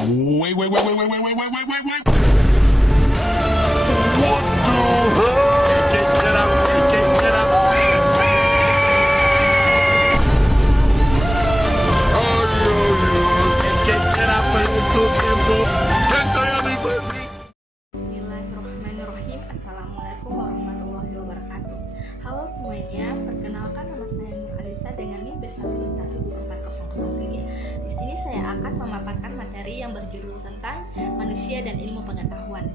Wait, wait, wait, wait, wait, wait, wait, wait, wait, wait, wait. Get up. Get up, YouTube, tempo. Tanto ya, mi perfil. Bismillahirrahmanirrahim. Assalamualaikum warahmatullahi wabarakatuh. Halo semuanya, perkenalkan nama saya Nur Alisa dengan NIM B1124003. Di sini saya akan memaparkan materi yang berjudul tentang manusia dan ilmu pengetahuan.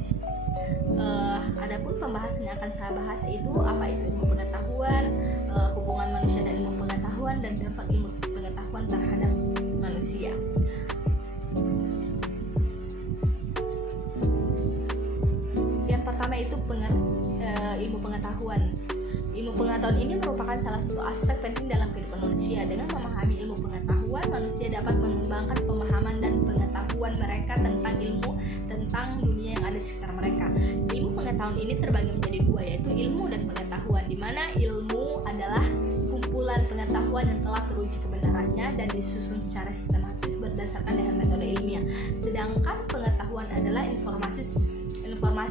Adapun pembahasan yang akan saya bahas yaitu apa itu ilmu pengetahuan, hubungan manusia dan ilmu pengetahuan, dan dampak ilmu pengetahuan terhadap manusia. Yang pertama itu ilmu pengetahuan. Ilmu pengetahuan ini merupakan salah satu aspek penting dalam kehidupan manusia. Dengan memahami ilmu pengetahuan, manusia dapat mengembangkan pemahaman dan pengetahuan mereka tentang dunia yang ada di sekitar mereka. Ilmu pengetahuan ini terbagi menjadi dua, yaitu ilmu dan pengetahuan, di mana ilmu adalah kumpulan pengetahuan yang telah teruji kebenarannya dan disusun secara sistematis berdasarkan dengan metode ilmiah. Sedangkan pengetahuan adalah informasi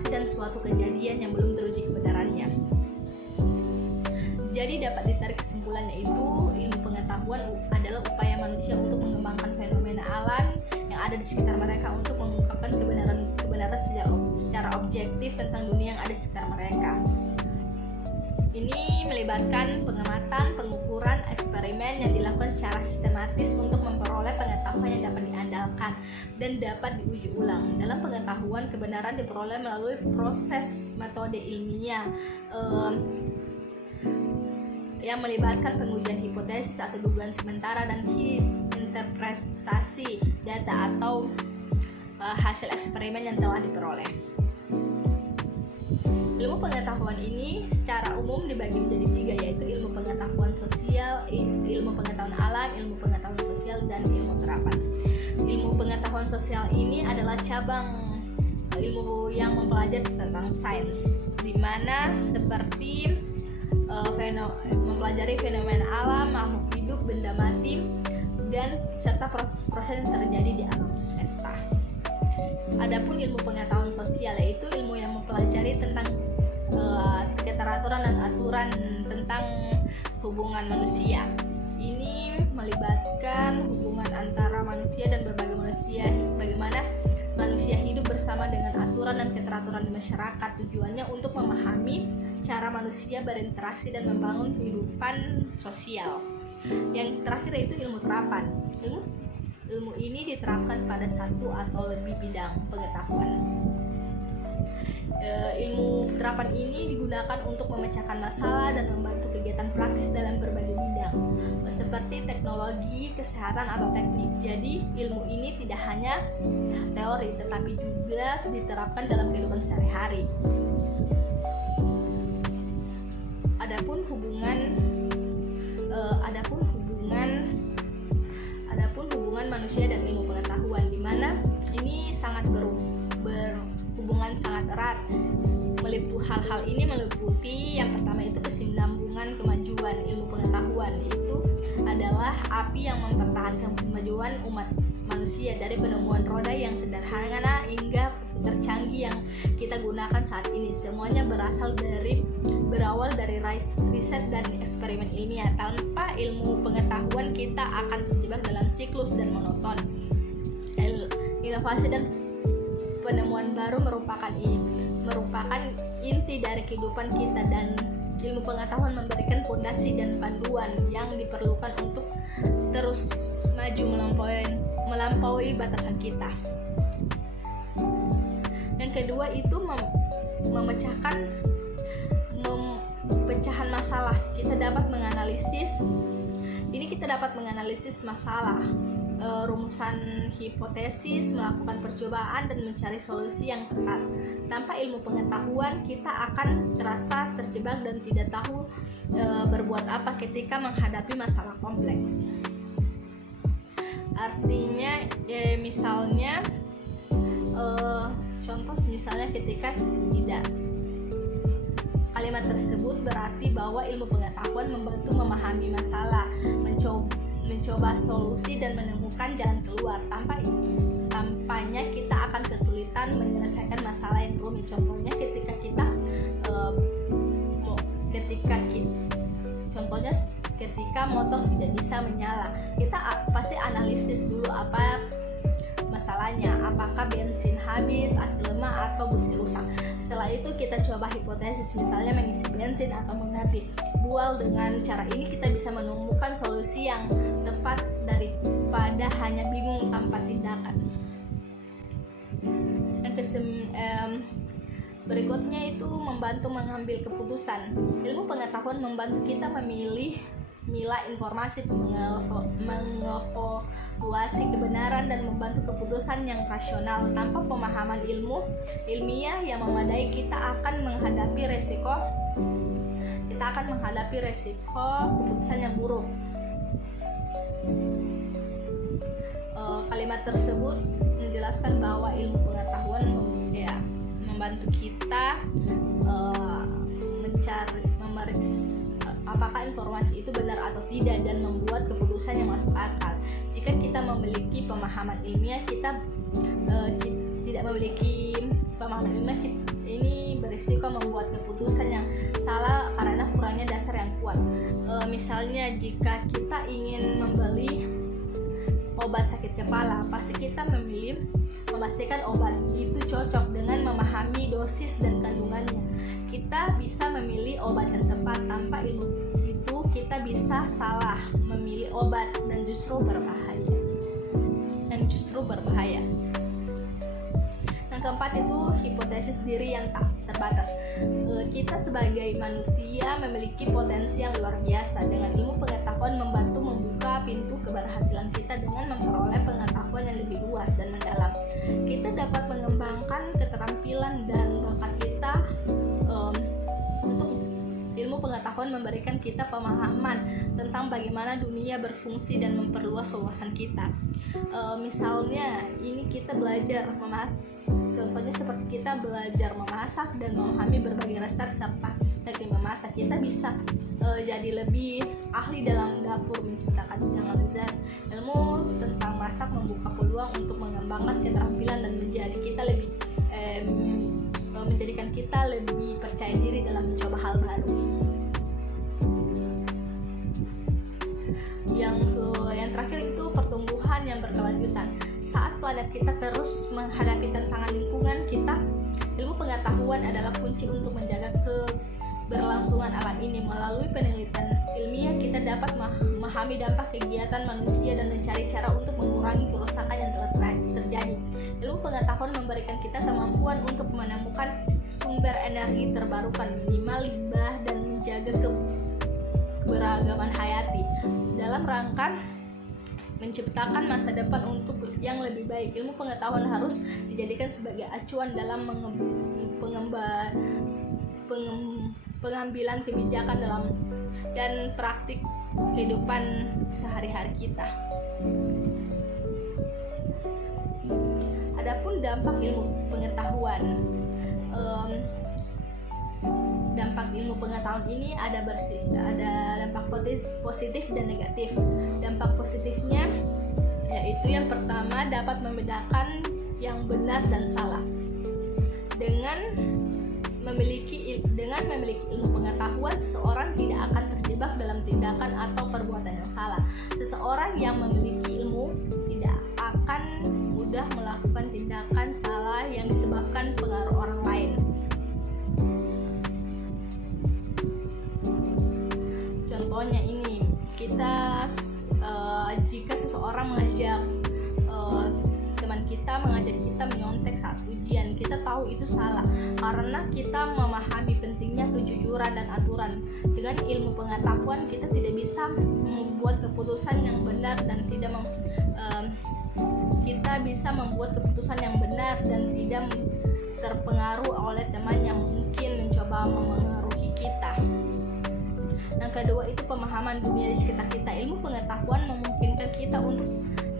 dan suatu kejadian yang belum teruji kebenarannya. Jadi dapat ditarik kesimpulannya itu ilmu pengetahuan adalah upaya manusia untuk mengembangkan fenomena alam yang ada di sekitar mereka untuk mengungkapkan kebenaran secara objektif tentang dunia yang ada di sekitar mereka. Ini melibatkan pengamatan, pengukuran, eksperimen yang dilakukan secara sistematis untuk memperoleh pengetahuan yang dapat diandalkan dan dapat diuji ulang. Dalam pengetahuan, kebenaran diperoleh melalui proses metode ilmiah yang melibatkan pengujian hipotesis atau dugaan sementara dan interpretasi data atau hasil eksperimen yang telah diperoleh. Ilmu pengetahuan ini secara umum dibagi menjadi tiga, yaitu ilmu pengetahuan sosial, ilmu pengetahuan alam, ilmu pengetahuan sosial, dan ilmu terapan. Ilmu pengetahuan sosial ini adalah cabang ilmu yang mempelajari tentang sains, di mana seperti mempelajari fenomena alam, makhluk hidup, benda mati, dan serta proses-proses yang terjadi di alam semesta. Adapun ilmu pengetahuan sosial yaitu ilmu yang mempelajari tentang keteraturan dan aturan tentang hubungan manusia. Ini melibatkan hubungan antara manusia dan berbagai manusia, bagaimana manusia hidup bersama dengan aturan dan keteraturan di masyarakat. Tujuannya untuk memahami cara manusia berinteraksi dan membangun kehidupan sosial. Yang terakhir yaitu ilmu terapan. Ilmu ini diterapkan pada satu atau lebih bidang pengetahuan. Ilmu terapan ini digunakan untuk memecahkan masalah dan membantu kegiatan praktis dalam berbagai bidang, seperti teknologi, kesehatan, atau teknik. Jadi ilmu ini tidak hanya teori, tetapi juga diterapkan dalam kehidupan sehari-hari. Adapun hubungan manusia dan ilmu pengetahuan, di mana ini sangat berhubungan sangat erat. Hal-hal ini meliputi yang pertama itu kesinambungan kemajuan ilmu pengetahuan, itu adalah api yang mempertahankan kemajuan umat manusia dari penemuan roda yang sederhana hingga tercanggih yang kita gunakan saat ini. Semuanya berawal dari riset dan eksperimen ilmiah. Tanpa ilmu pengetahuan kita akan terjebak dalam siklus dan monoton. Inovasi dan penemuan baru merupakan inti dari kehidupan kita, dan ilmu pengetahuan memberikan fondasi dan panduan yang diperlukan untuk terus maju melampaui batasan kita. Yang kedua itu pemecahan masalah. Kita dapat menganalisis masalah, rumusan hipotesis, melakukan percobaan, dan mencari solusi yang tepat. Tanpa ilmu pengetahuan, kita akan terasa terjebak dan tidak tahu berbuat apa ketika menghadapi masalah kompleks. Artinya, misalnya contoh misalnya ketika tidak. Kalimat tersebut berarti bahwa ilmu pengetahuan membantu memahami masalah, mencoba solusi dan menemukan jalan keluar. Tampaknya kita akan kesulitan menyelesaikan masalah yang rumit. Contohnya ketika motor tidak bisa menyala, kita pasti analisis dulu apa masalahnya, apakah bensin habis, aki lemah, atau busi rusak. Setelah itu kita coba hipotesis, misalnya mengisi bensin atau mengganti bual. Dengan cara ini kita bisa menemukan solusi yang tepat daripada hanya bingung tanpa tindakan. Berikutnya itu membantu mengambil keputusan. Ilmu pengetahuan membantu kita memilah informasi, mengevaluasi kebenaran, dan membantu keputusan yang rasional. Tanpa pemahaman ilmiah yang memadai, kita akan menghadapi resiko keputusan yang buruk. Kalimat tersebut menjelaskan bahwa ilmu pengetahuan membantu kita memeriksa apakah informasi itu benar atau tidak dan membuat keputusan yang masuk akal. Jika kita memiliki pemahaman ilmiah, kita tidak memiliki pemahaman ilmiah, ini berisiko membuat keputusan yang salah karena kurangnya dasar yang kuat. Misalnya jika kita ingin membeli obat sakit kepala, pasti kita memastikan obat itu cocok dengan memahami dosis dan kandungannya. Kita bisa memilih obat yang tepat. Tanpa ilmu itu kita bisa salah memilih obat dan justru berbahaya. Yang keempat itu hipotesis diri yang tak terbatas. Kita sebagai manusia memiliki potensi yang luar biasa. Dengan ilmu pengetahuan membantu membuka pintu keberhasilan kita dengan memperoleh pengetahuan yang lebih luas dan mendalam. Kita dapat mengembangkan keterampilan dan bakat kita. Untuk ilmu pengetahuan memberikan kita pemahaman tentang bagaimana dunia berfungsi dan memperluas wawasan kita. Misalnya ini kita belajar memasak, contohnya seperti kita belajar memasak dan memahami berbagai resep serta teknik memasak, kita bisa jadi lebih ahli dalam dapur, menciptakan hidangan lezat. Ilmu tentang masak membuka peluang untuk mengembangkan keterampilan dan menjadikan kita lebih percaya diri dalam mencoba hal baru. Yang terakhir itu pertumbuhan yang berkelanjutan. Saat planet kita terus menghadapi tantangan lingkungan kita, ilmu pengetahuan adalah kunci untuk menjaga keberlangsungan alam ini. Melalui penelitian ilmiah, kita dapat memahami dampak kegiatan manusia dan mencari cara untuk mengurangi kerusakan yang telah terjadi. Ilmu pengetahuan memberikan kita kemampuan untuk menemukan sumber energi terbarukan, minimal limbah, dan menjaga keberagaman hayati dalam rangka menciptakan masa depan untuk yang lebih baik. Ilmu pengetahuan harus dijadikan sebagai acuan dalam pengambilan kebijakan dan praktik kehidupan sehari-hari kita. Adapun dampak ilmu pengetahuan, dampak ilmu pengetahuan ini ada dampak positif dan negatif. Dampak positifnya yaitu yang pertama, dapat membedakan yang benar dan salah. Dengan memiliki ilmu pengetahuan, seseorang tidak akan terjebak dalam tindakan atau perbuatan yang salah. Seseorang yang memiliki ilmu tidak akan mudah melakukan tindakan salah yang disebabkan pengaruh orang lain. Contohnya ini, jika seseorang mengajak kita menyontek saat ujian, kita tahu itu salah karena kita memahami pentingnya kejujuran dan aturan. Dengan ilmu pengetahuan kita tidak bisa membuat keputusan yang benar dan tidak terpengaruh oleh teman yang mungkin mencoba memengaruhi kita. Yang kedua itu pemahaman dunia di sekitar kita. Ilmu pengetahuan memungkinkan kita untuk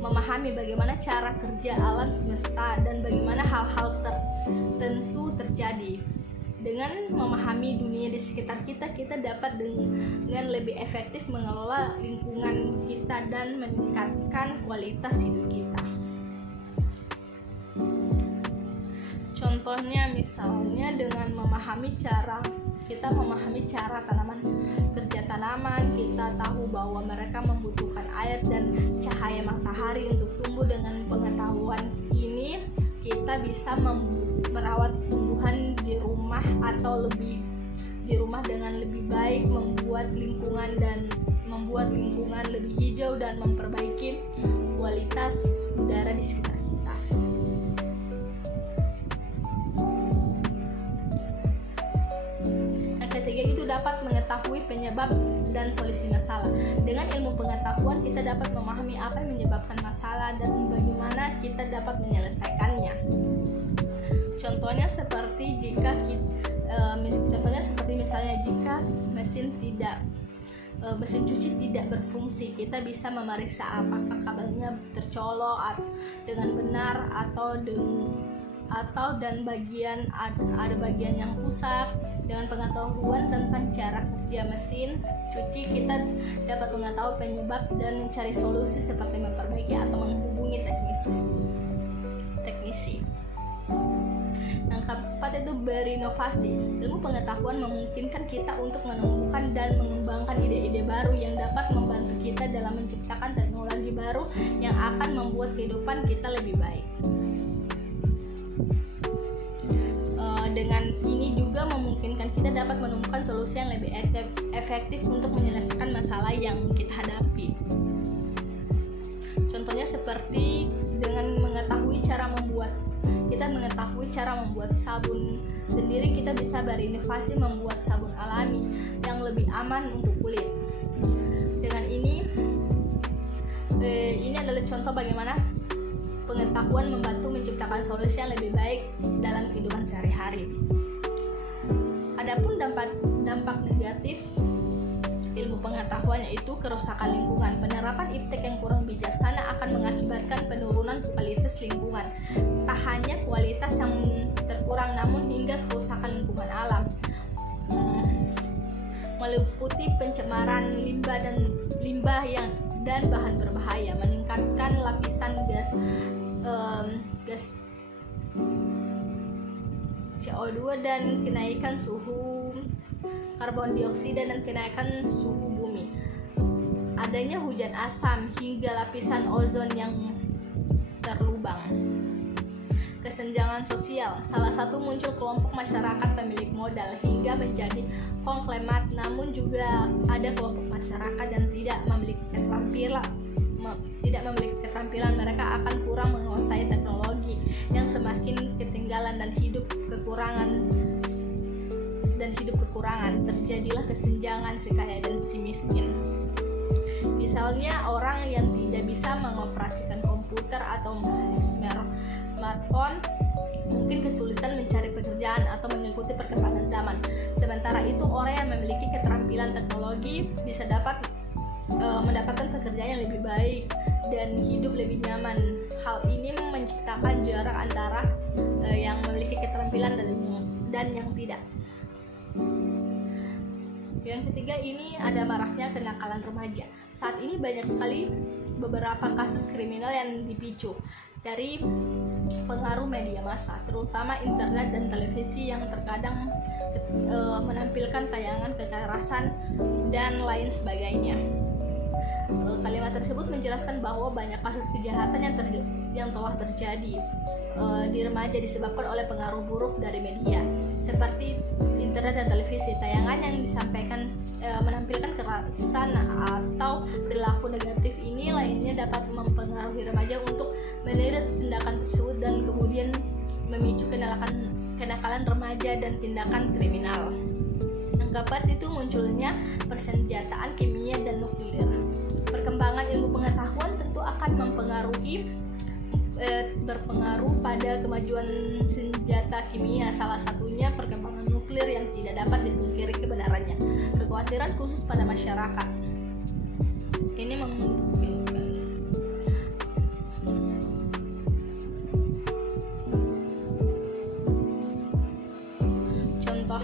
memahami bagaimana cara kerja alam semesta dan bagaimana hal-hal tertentu terjadi. Dengan memahami dunia di sekitar kita, kita dapat dengan lebih efektif mengelola lingkungan kita dan meningkatkan kualitas hidup kita. Contohnya misalnya dengan kita memahami cara kerja tanaman, kita tahu bahwa mereka membutuhkan air dan cahaya matahari untuk tumbuh. Dengan pengetahuan ini kita bisa merawat tumbuhan di rumah dengan lebih baik, membuat lingkungan lebih hijau dan memperbaiki kualitas udara di sekitar kita. Yang ketiga itu dapat mengetahui penyebab dan solusi masalah. Dengan ilmu pengetahuan kita dapat memahami apa yang menyebabkan masalah dan bagaimana kita dapat menyelesaikannya. Contohnya seperti misalnya jika mesin cuci tidak berfungsi, kita bisa memeriksa apakah kabelnya tercolok dengan benar atau ada bagian yang rusak. Dengan pengetahuan tentang cara kerja mesin cuci, kita dapat mengetahui penyebab dan mencari solusi seperti memperbaiki atau menghubungi teknisi. Yang keempat itu berinovasi. Ilmu pengetahuan memungkinkan kita untuk menemukan dan mengembangkan ide-ide baru yang dapat membantu kita dalam menciptakan teknologi baru yang akan membuat kehidupan kita lebih baik. Dengan ini juga memungkinkan kita dapat menemukan solusi yang lebih efektif untuk menyelesaikan masalah yang kita hadapi. Contohnya seperti dengan mengetahui cara membuat sabun sendiri, kita bisa berinovasi membuat sabun alami yang lebih aman untuk kulit. Dengan ini adalah contoh bagaimana pengetahuan membantu menciptakan solusi yang lebih baik dalam kehidupan sehari-hari. Adapun dampak negatif ilmu pengetahuan yaitu kerusakan lingkungan. Penerapan iptek yang kurang bijaksana akan mengakibatkan penurunan kualitas lingkungan. Tak hanya kualitas yang terkurang, namun hingga kerusakan lingkungan alam, meliputi pencemaran limbah dan bahan berbahaya, meningkatkan lapisan gas CO2 dan kenaikan suhu karbon dioksida dan kenaikan suhu bumi. Adanya hujan asam hingga lapisan ozon yang terlubang. Kesenjangan sosial. Salah satu muncul kelompok masyarakat pemilik modal hingga menjadi konglomerat, namun juga ada kelompok masyarakat yang tidak memiliki keterampilan. Mereka akan kurang menguasai teknologi yang semakin ketinggalan dan hidup kekurangan. Terjadilah kesenjangan si kaya dan si miskin. Misalnya orang yang tidak bisa mengoperasikan komputer atau smartphone mungkin kesulitan mencari pekerjaan atau mengikuti perkembangan zaman. Sementara itu orang yang memiliki keterampilan teknologi bisa mendapatkan pekerjaan yang lebih baik dan hidup lebih nyaman. Hal ini menciptakan jarak antara yang memiliki keterampilan dan yang tidak. Yang ketiga, ini ada maraknya kenakalan remaja. Saat ini banyak sekali beberapa kasus kriminal yang dipicu dari pengaruh media massa, terutama internet dan televisi yang terkadang menampilkan tayangan kekerasan dan lain sebagainya. Kalimat tersebut menjelaskan bahwa banyak kasus kejahatan yang telah terjadi di remaja disebabkan oleh pengaruh buruk dari media seperti internet dan televisi. Tayangan yang disampaikan menampilkan kekerasan atau perilaku negatif ini lainnya dapat mempengaruhi remaja untuk meniru tindakan tersebut dan kemudian memicu kenakalan remaja dan tindakan kriminal. Yang keempat itu munculnya persenjataan kimia dan nuklir. Perkembangan ilmu pengetahuan tentu akan berpengaruh pada kemajuan senjata kimia, salah satunya perkembangan nuklir yang tidak dapat dipungkiri kebenarannya. Kekhawatiran khusus pada masyarakat ini memungkinkan contoh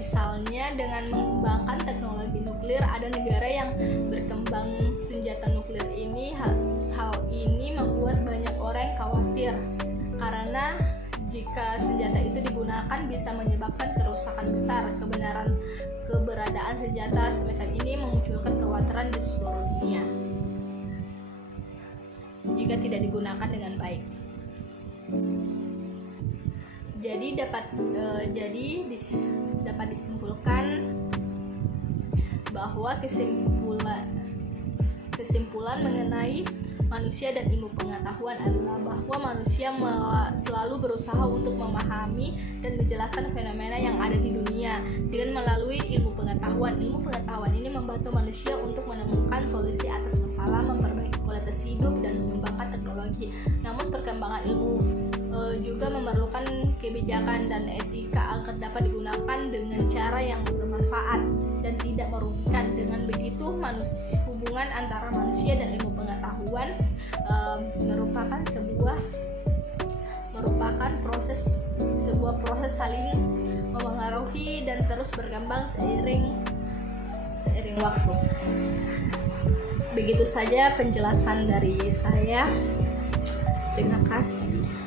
Misalnya dengan mengembangkan teknologi nuklir, ada negara yang berkembang senjata nuklir ini. Hal ini membuat banyak orang khawatir karena jika senjata itu digunakan bisa menyebabkan kerusakan besar. Keberadaan senjata semacam ini memunculkan kekhawatiran di seluruh dunia jika tidak digunakan dengan baik. Jadi dapat disimpulkan bahwa kesimpulan mengenai manusia dan ilmu pengetahuan adalah bahwa manusia selalu berusaha untuk memahami dan menjelaskan fenomena yang ada di dunia dengan melalui ilmu pengetahuan. Ilmu pengetahuan ini membantu manusia untuk menemukan solusi atas masalah, memperbaiki kualitas hidup, dan mengembangkan teknologi. Namun perkembangan ilmu juga memerlukan kebijakan dan etika agar dapat digunakan dengan cara yang bermanfaat dan tidak merugikan. Dengan begitu, hubungan antara manusia dan ilmu pengetahuan merupakan sebuah proses saling memengaruhi dan terus berkembang seiring waktu. Begitu saja penjelasan dari saya. Terima kasih.